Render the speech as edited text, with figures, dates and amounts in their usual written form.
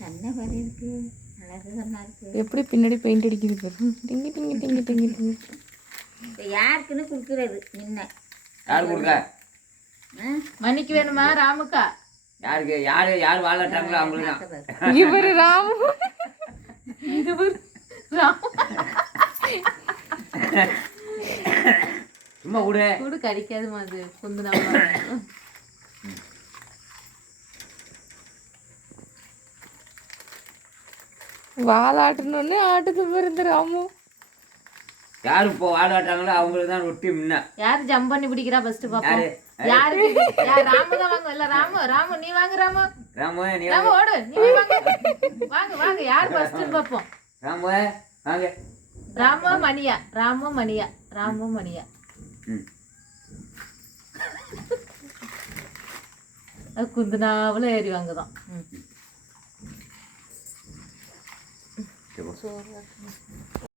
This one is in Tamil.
கண்ணை மாதிரி இருக்கு, அழகு கண்ணா இருக்கு. எப்படி பின்னாடி பெயிண்ட் அடிக்குது பாரு. டிங்கி டிங்கி டிங்கி டிங்கி டிங்கி. இப்போ யாருக்குன்னு கொடுக்குறது முன்ன? யார் கொடுக்க? மணிக்கு வேணுமா ராமுக்கா? யாருக்கு? யார் வாழட்டாங்களோ அவங்களுக்கு தான். இவரு ராமு, இவரு ராமு. சும்மா விடு. கூடு கடிக்காது மாதிரி குந்துனா வாலாட்டணுன்னு ஆட்டுக்கு பிறந்த ராமு. யாரு இப்போ வாழாட்டாங்களோ அவங்களுக்கு தான் ரொட்டி முன்ன. யாரு ஜம்ப் பண்ணி பிடிக்கிறா ஃபர்ஸ்ட் பாப்போம். யாருக்கு? யார்? ராமு தான் வாங்க. இல்ல ராமு நீ வாங்க. ராமு நீ ஓடு, நீ வாங்க. வாங்க யார் ஃபர்ஸ்ட் பாப்போம். ராமு வாங்க. ராமு மணியா. குந்துனாவுல ஏறி வாங்கதான்.